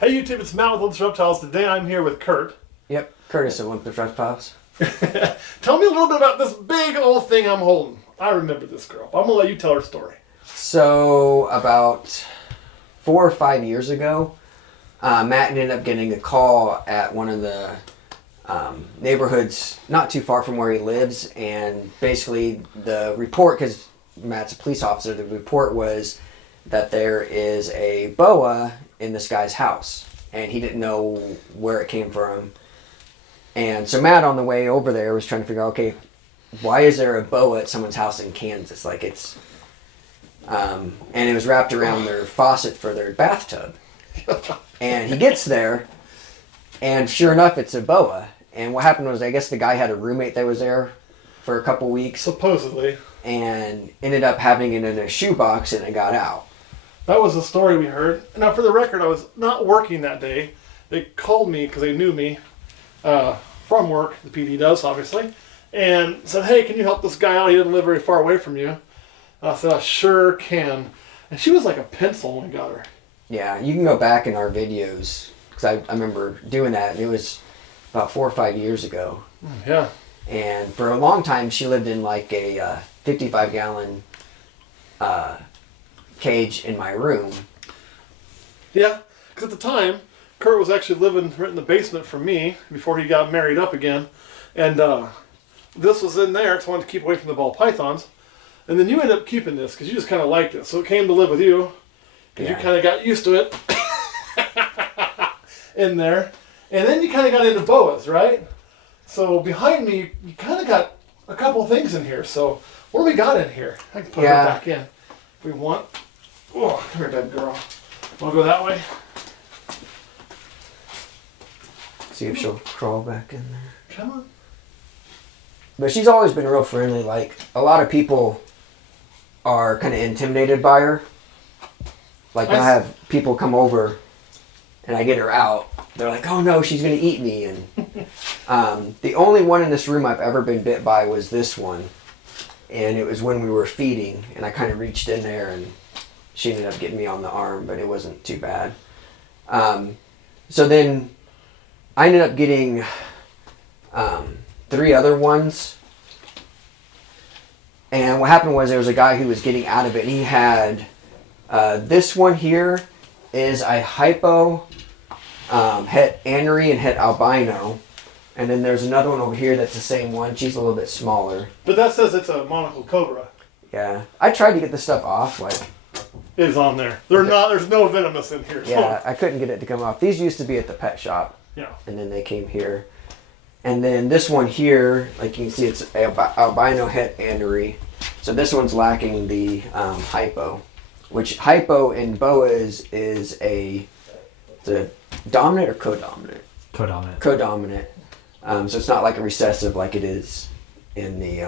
Hey YouTube, it's Matt with Olympus Reptiles. Today I'm here with Kurt. Yep, Curtis at Olympus Reptiles. Tell me a little bit about this big old thing I'm holding. I remember this girl. I'm going to let you tell her story. So, about 4 or 5 years ago, Matt ended up getting a call at one of the neighborhoods not too far from where he lives, and basically the report, because Matt's a police officer, the report was that there is a boa in this guy's house, and he didn't know where it came from. And so Matt, on the way over there, was trying to figure out, okay, why is there a boa at someone's house in Kansas? Like, it's and it was wrapped around their faucet for their bathtub. And he gets there, and sure enough, it's a boa. And what happened was, I guess the guy had a roommate that was there for a couple weeks. Supposedly. And ended up having it in a shoebox, and it got out. That was the story we heard. Now, for the record, I was not working that day. They called me because they knew me from work. The PD does, obviously. And said, hey, can you help this guy out? He didn't live very far away from you. And I said, I sure can. And she was like a pencil when we got her. Yeah, you can go back in our videos, because I remember doing that. It was about 4 or 5 years ago. Yeah. And for a long time, she lived in like a 55-gallon cage in my room. Yeah, because at the time, Kurt was actually living right in the basement from me before he got married up again. And this was in there because I wanted to keep away from the ball pythons. And then you ended up keeping this because you just kind of liked it. So it came to live with you because you kind of got used to it in there. And then you kind of got into boas, right? So behind me, you kind of got a couple things in here. So what do we got in here? I can put her back in if we want. Oh, come here, baby girl. Want to go that way? See if she'll crawl back in there. Come on. But she's always been real friendly. Like, a lot of people are kind of intimidated by her. Like, when I have people come over and I get her out, they're like, oh no, she's going to eat me. And the only one in this room I've ever been bit by was this one. And it was when we were feeding, and I kind of reached in there, and she ended up getting me on the arm, but it wasn't too bad. So then I ended up getting 3 other ones. And what happened was there was a guy who was getting out of it, and he had this one here is a hypo, het anery, and het albino. And then there's another one over here that's the same one. She's a little bit smaller. But that says it's a monocle cobra. Yeah. I tried to get this stuff off. Like, it's on there. There's no venomous in here. Yeah, I couldn't get it to come off. These used to be at the pet shop. Yeah. And then they came here. And then this one here, like you can see, it's albino het anery. So this one's lacking the hypo. Which hypo in boas is the dominant or codominant? Codominant. Codominant. So it's not like a recessive like it is in the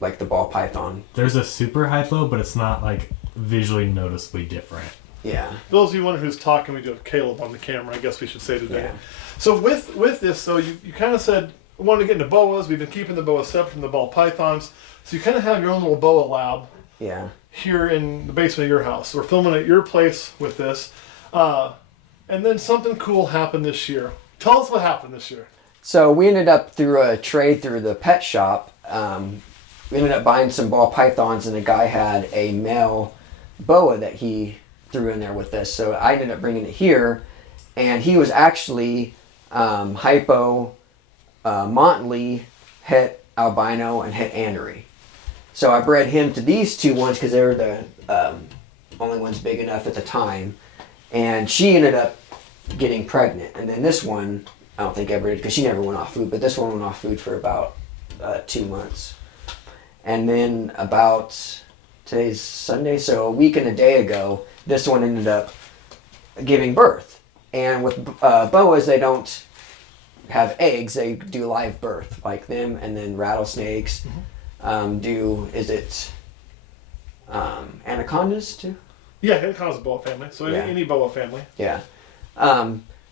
like the ball python. There's a super hypo, but it's not like visually noticeably different. Yeah. Those of you wondering who's talking, we do have Caleb on the camera, I guess we should say today. Yeah. So with this, so you kind of said, we wanted to get into boas. We've been keeping the boas separate from the ball pythons. So you kind of have your own little boa lab. Yeah. Here in the basement of your house. We're filming at your place with this. And then something cool happened this year. Tell us what happened this year. So we ended up through a trade through the pet shop. We ended up buying some ball pythons, and the guy had a male boa that he threw in there with this. So I ended up bringing it here, and he was actually hypo, Montley, het albino, and het anery. So I bred him to these 2 ones because they were the only ones big enough at the time. And she ended up getting pregnant. And then this one, I don't think ever did because she never went off food. But this one went off food for about 2 months. And then about, today's Sunday, so a week and a day ago, this one ended up giving birth. And with boas, they don't have eggs. They do live birth like them. And then rattlesnakes. Mm-hmm. Anacondas too? Yeah, anaconda's a boa family. So any boa family. Yeah.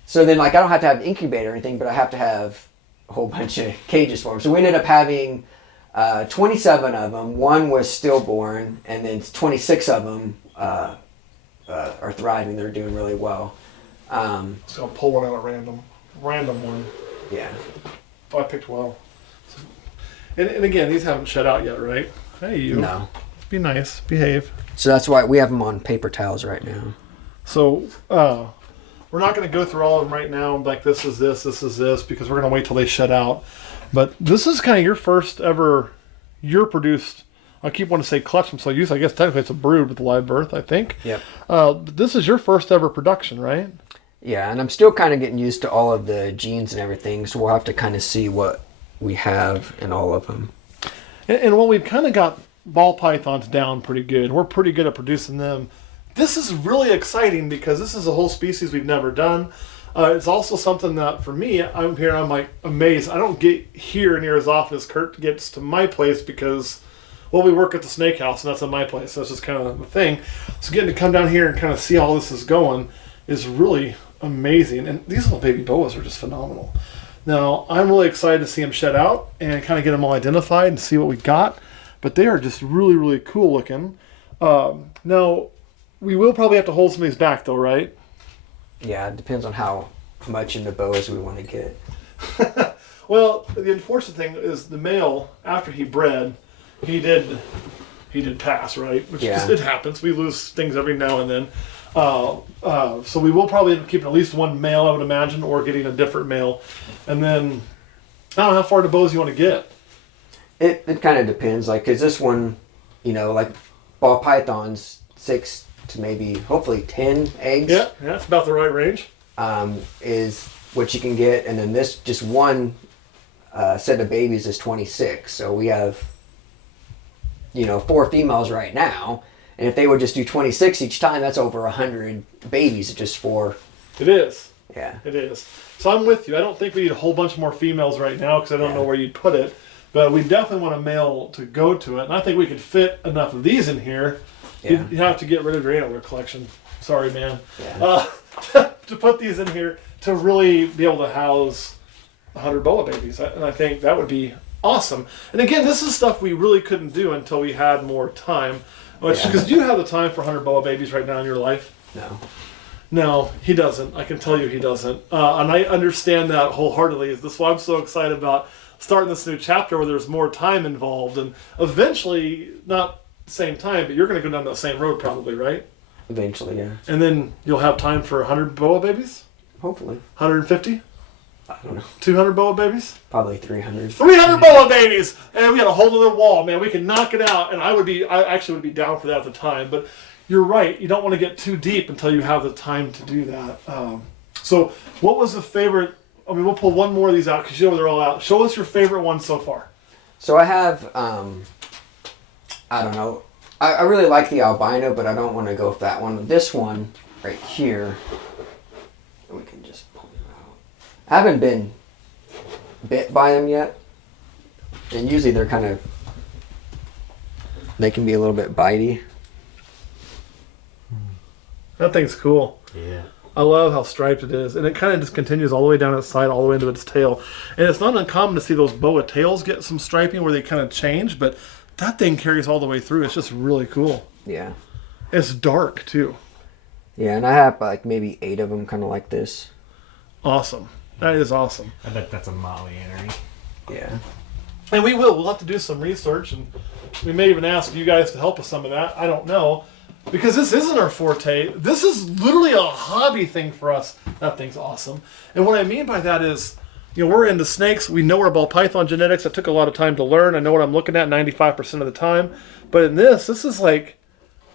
So then, like, I don't have to have an incubator or anything, but I have to have a whole bunch of cages for them. So we ended up having 27 of them. 1 was stillborn, and then 26 of them are thriving. They're doing really well. Just gonna pull one out at random one. Yeah. Oh, I picked well. And again, these haven't shed out yet, right? Hey, you. No. Be nice. Behave. So that's why we have them on paper towels right now. So, we're not going to go through all of them right now, like this is this, because we're going to wait till they shed out. But this is kind of your first ever, produced, I keep wanting to say clutch, I'm so used, I guess technically it's a brood with live birth, I think. Yep. But this is your first ever production, right? Yeah, and I'm still kind of getting used to all of the genes and everything, so we'll have to kind of see what we have in all of them. And while we've kind of got ball pythons down pretty good, we're pretty good at producing them. This is really exciting because this is a whole species we've never done. It's also something that for me, I'm here and I'm like amazed. I don't get here near as often as Kurt gets to my place because, well, we work at the snake house and that's in my place. So that's just kind of the thing. So getting to come down here and kind of see how this is going is really amazing. And these little baby boas are just phenomenal. Now, I'm really excited to see them shed out and kind of get them all identified and see what we got. But they are just really, really cool looking. Now, we will probably have to hold some of these back though, right? Yeah, it depends on how much into boas we want to get. Well, the unfortunate thing is the male, after he bred, he did pass, right? Which just, it happens. We lose things every now and then. So we will probably end up keeping at least one male, I would imagine, or getting a different male. And then, I don't know how far to boas you want to get. It kind of depends, like, because this one, like ball pythons, 6 to maybe, hopefully 10 eggs. Yeah, that's about the right range. Is what you can get. And then this, just one set of babies is 26. So we have, 4 females right now. And if they would just do 26 each time, that's over 100 babies just for... It is. Yeah. It is. So I'm with you. I don't think we need a whole bunch more females right now because I don't know where you'd put it. But we definitely want a male to go to it. And I think we could fit enough of these in here. Yeah. You have to get rid of your antler collection. Sorry, man. Yeah. To put these in here to really be able to house 100 boa babies. And I think that would be awesome. And again, this is stuff we really couldn't do until we had more time. Because do you have the time for 100 boa babies right now in your life? No. No, he doesn't. I can tell you he doesn't. And I understand that wholeheartedly. That's why I'm so excited about starting this new chapter where there's more time involved. And eventually, not the same time, but you're going to go down that same road probably, right? Eventually, yeah. And then you'll have time for 100 boa babies? Hopefully. 150? I don't know. 200 boa babies? Probably 300. 300 boa babies! And we got a whole other wall, man. We can knock it out. And I actually would be down for that at the time. But you're right. You don't want to get too deep until you have the time to do that. So what was the favorite... I mean, we'll pull one more of these out because they're all out. Show us your favorite one so far. So I have... I don't know. I really like the albino, but I don't want to go with that one. This one right here... We can just pull them out. I haven't been bit by them yet. And usually they're kind of... They can be a little bit bitey. That thing's cool. Yeah. I love how striped it is. And it kind of just continues all the way down its side, all the way into its tail. And it's not uncommon to see those boa tails get some striping where they kind of change, but that thing carries all the way through. It's just really cool. Yeah. It's dark, too. Yeah, and I have like maybe 8 of them kind of like this. Awesome. That is awesome. I bet that's a motley entry. Yeah. And we'll have to do some research, and we may even ask you guys to help with some of that. I don't know. Because this isn't our forte. This is literally a hobby thing for us. That thing's awesome. And what I mean by that is, we're into snakes. We know our ball python genetics. It took a lot of time to learn. I know what I'm looking at 95% of the time. But in this is like,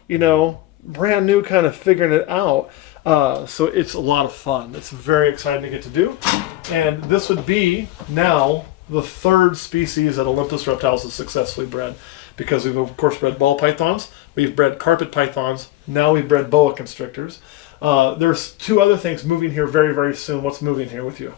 brand new kind of figuring it out. So it's a lot of fun. It's very exciting to get to do. And this would be now the 3rd species that Olympus Reptiles has successfully bred. Because we've, of course, bred ball pythons. We've bred carpet pythons. Now we've bred boa constrictors. There's 2 other things moving here very, very soon. What's moving here with you?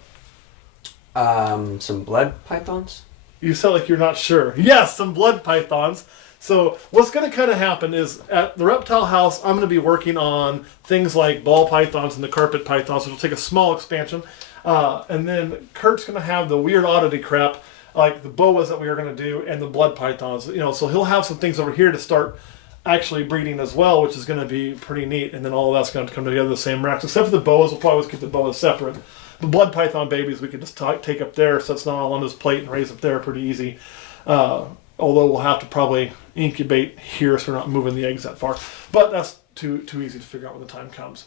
Some blood pythons. You sound like you're not sure. Yes, some blood pythons. So what's going to kind of happen is at the reptile house, I'm going to be working on things like ball pythons and the carpet pythons, which will take a small expansion. And then Kurt's going to have the weird oddity crap, like the boas that we are going to do and the blood pythons. So he'll have some things over here to start actually breeding as well, which is going to be pretty neat. And then all of that's going to come together the same racks, except for the boas. We'll probably always keep the boas separate. The blood python babies we can just take up there, so it's not all on this plate, and raise up there pretty easy. Although we'll have to probably incubate here, so we're not moving the eggs that far. But that's too easy to figure out when the time comes.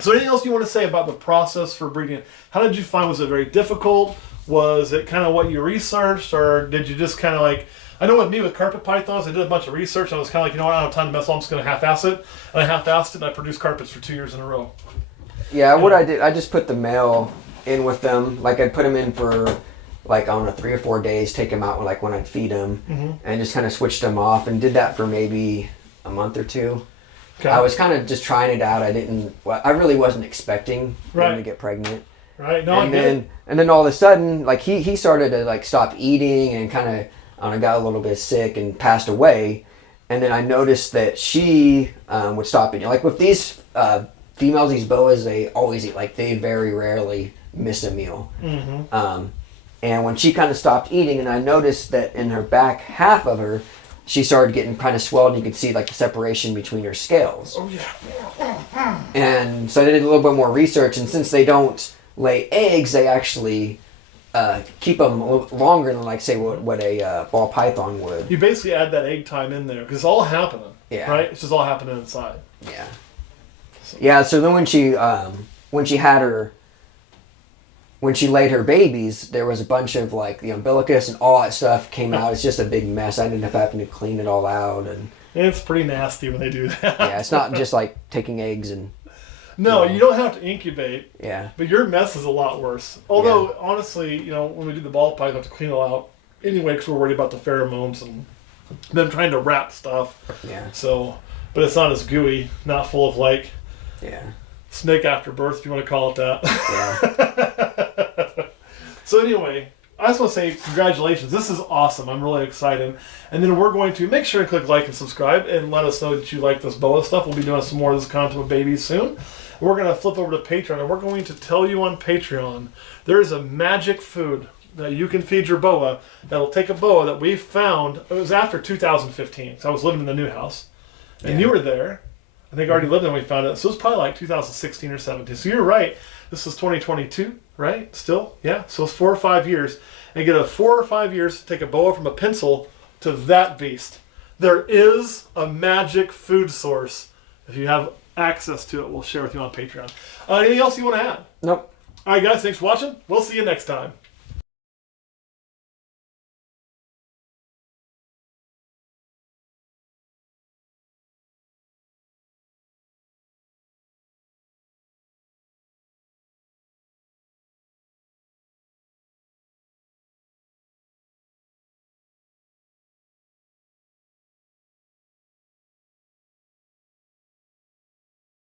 So anything else you want to say about the process for breeding? How did you find? Was it very difficult? Was it kind of what you researched, or did you just kind of like? I know with me with carpet pythons, I did a bunch of research, and I was kind of like, you know what, I don't have time to mess up, I'm just going to half-ass it. And I half-assed it, and I produced carpets for 2 years in a row. Yeah, what I did, I just put the male in with them. Like, I'd put them in for, like, I don't know, 3 or 4 days, take them out like when I'd feed them, and just kind of switched them off, and did that for maybe a month or two. Okay. I was kind of just trying it out. I really wasn't expecting them to get pregnant. Right. No, and then all of a sudden, like, he started to, like, stop eating and kind of, I got a little bit sick and passed away. And then I noticed that she would stop eating. Like with these females, these boas, they always eat. Like they very rarely miss a meal. Mm-hmm. And when she kind of stopped eating, and I noticed that in her back half of her, she started getting kind of swelled, and you could see like the separation between her scales. Oh yeah. And so I did a little bit more research, and since they don't lay eggs, they actually keep them a little longer than, like, say, what a ball python would. You basically add that egg time in there because it's all happening. Yeah. Right. It's just all happening inside. Yeah. So. Yeah. So then when she laid her babies, there was a bunch of like the umbilicus and all that stuff came out. It's just a big mess. I ended up having to clean it all out, and it's pretty nasty when they do that. Yeah. It's not just like taking eggs and. No, you don't have to incubate. Yeah. But your mess is a lot worse. Although, honestly, when we do the ball pipe, we have to clean it all out anyway because we're worried about the pheromones and them trying to wrap stuff. Yeah. So, but it's not as gooey, not full of like snake after birth, if you want to call it that. Yeah. So anyway, I just want to say congratulations. This is awesome. I'm really excited. And then we're going to make sure to click like and subscribe and let us know that you like this boa stuff. We'll be doing some more of this content with babies soon. We're going to flip over to Patreon, and we're going to tell you on Patreon there is a magic food that you can feed your boa that'll take a boa that we found. It was after 2015, so I was living in the new house. And you were there. I think I already lived there when we found it. So it was probably like 2016 or 17. So you're right. This is 2022, right? Still? Yeah. So it's 4 or 5 years. And get a 4 or 5 years to take a boa from a pencil to that beast. There is a magic food source. If you have access to it, we'll share with you on Patreon. Anything else you want to add? Nope. All right, guys. Thanks for watching. We'll see you next time.